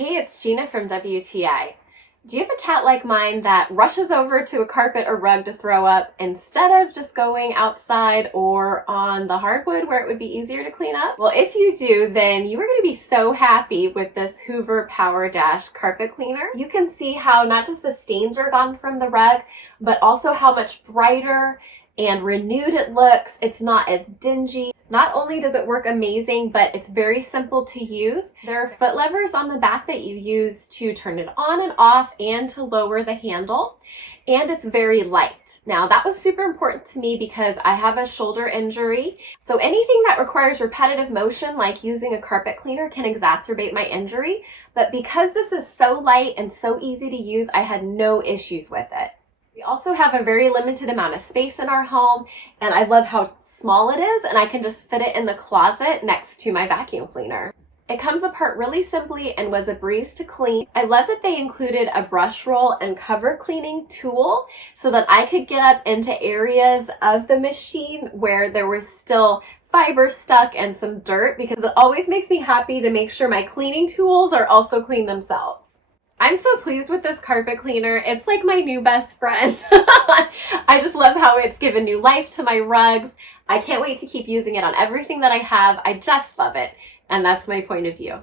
Hey, it's Gina from WTI. Do you have a cat like mine that rushes over to a carpet or rug to throw up instead of just going outside or on the hardwood where it would be easier to clean up? Well, if you do, then you are going to be so happy with this Hoover PowerDash carpet cleaner. You can see how not just the stains are gone from the rug, but also how much brighter and renewed it looks. It's not as dingy. Not only does it work amazing, but it's very simple to use. There are foot levers on the back that you use to turn it on and off and to lower the handle. And it's very light. Now that was super important to me because I have a shoulder injury. So anything that requires repetitive motion, like using a carpet cleaner, can exacerbate my injury. But because this is so light and so easy to use, I had no issues with it. We also have a very limited amount of space in our home, and I love how small it is, and I can just fit it in the closet next to my vacuum cleaner. It comes apart really simply and was a breeze to clean. I love that they included a brush roll and cover cleaning tool so that I could get up into areas of the machine where there was still fiber stuck and some dirt, because it always makes me happy to make sure my cleaning tools are also clean themselves. I'm so pleased with this carpet cleaner. It's like my new best friend. I just love how it's given new life to my rugs. I can't wait to keep using it on everything that I have. I just love it. And that's my point of view.